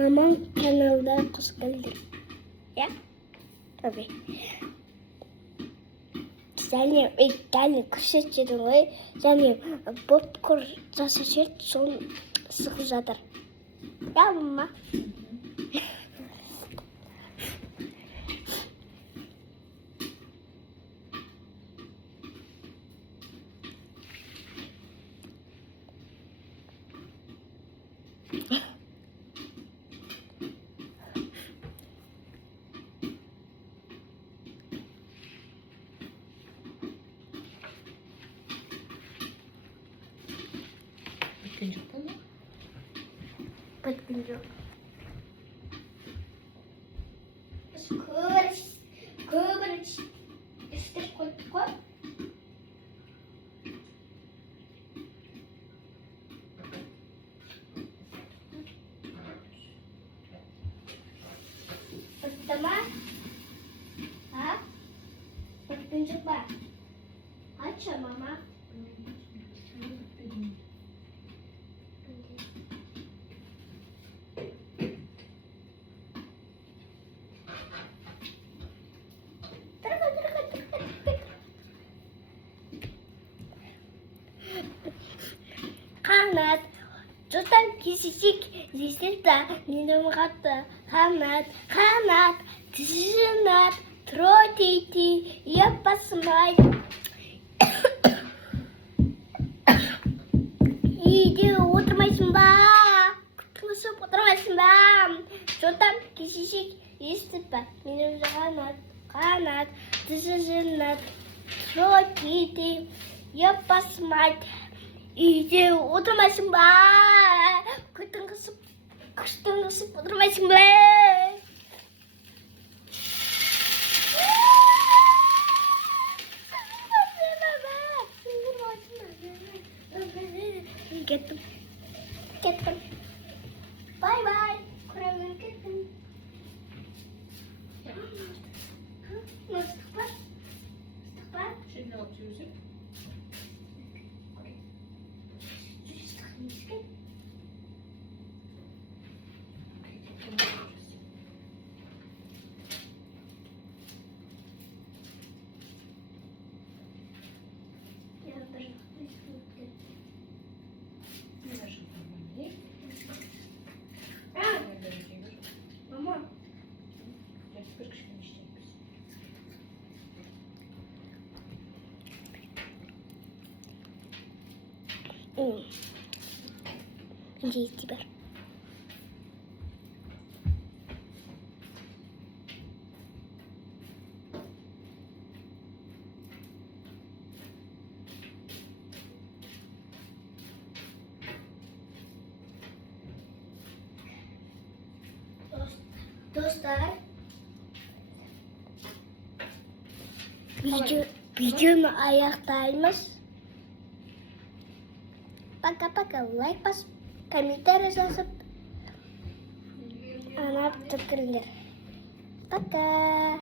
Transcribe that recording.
Маман каналда қош келдік. Я? Окей. Және күшет жеді ғой. Және попкорн жасап жіберді, соны сығып жатыр. Я, мама? Біткен жоқ. Біз көбір істеп қойдық қой. Бітті ма? Біткен жоқ па? Айтшы, мама. Қанат, жұрттан кесесек зесілді, менің қатты. Қанат, тізінат, тротейті, еппасымай. Үйде отырмайсың ба? Күтіңісіп отырмайсың ба? Жұрттан кесесек зесілді, менің қанат, тізінат, тротейті, еппасымай. Үйде отырмайсың ба? Күтіңісіп отырмайсың ба? Кеттім. Бай-бай. Көремін, кеттім. Ыстық па? Şimdi ne yapıyorsun? Мама. Надеюсь, тебя. Достар, видеоны аяқтаймыз. Пока-пока, лайк басып, комментарий жазып, анап тұрыңдар. Пока.